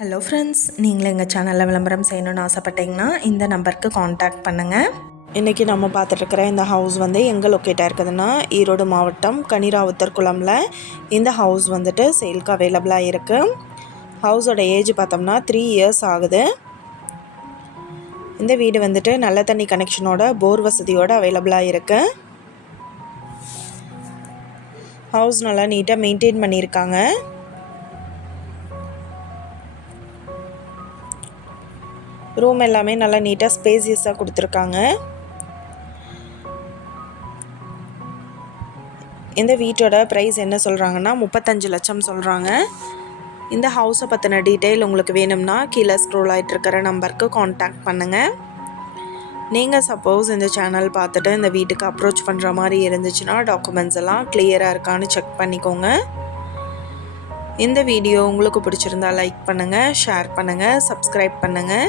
Hello friends நீங்களும் எங்கள் சேனலில் விளம்பரம் செய்யணும்னு ஆசைப்பட்டீங்கன்னா இந்த நம்பருக்கு காண்டாக்ட் பண்ணுங்கள் இன்றைக்கி நம்ம பார்த்துட்ருக்கிற இந்த ஹவுஸ் வந்து எங்கே லொக்கேட்டாக இருக்குதுன்னா ஈரோடு மாவட்டம் கனிராவுத்தர் குளம்ல இந்த ஹவுஸ் வந்துட்டு சேல்க்கு அவைலபிளாக இருக்குது ஹவுஸோட ஏஜ் பார்த்தோம்னா த்ரீ இயர்ஸ் ஆகுது. இந்த வீடு வந்துட்டு நல்ல தண்ணி கனெக்ஷனோட போர் வசதியோடு அவைலபிளாக இருக்குது ஹவுஸ் நல்லா நீட்டாக மெயின்டைன் பண்ணியிருக்காங்க. ரூம் எல்லாமே நல்லா நீட்டாக ஸ்பேசியஸாக கொடுத்துருக்காங்க. இந்த வீட்டோட ப்ரைஸ் என்ன சொல்கிறாங்கன்னா முப்பத்தஞ்சு லட்சம் சொல்கிறாங்க இந்த ஹவுஸை பற்றின டீட்டெயில் உங்களுக்கு வேணும்னா கீழே ஸ்க்ரோல் ஆகிட்டு இருக்கிற நம்பருக்கு காண்டாக்ட் பண்ணுங்கள் நீங்கள் சப்போஸ் இந்த சேனல் பார்த்துட்டு இந்த வீட்டுக்கு அப்ரோச் பண்ணுற மாதிரி இருந்துச்சுன்னா டாக்குமெண்ட்ஸ் எல்லாம் கிளியராக இருக்கான்னு செக் பண்ணிக்கோங்க. இந்த வீடியோ உங்களுக்கு பிடிச்சிருந்தா லைக் பண்ணுங்கள் ஷேர் பண்ணுங்கள் சப்ஸ்கிரைப் பண்ணுங்கள்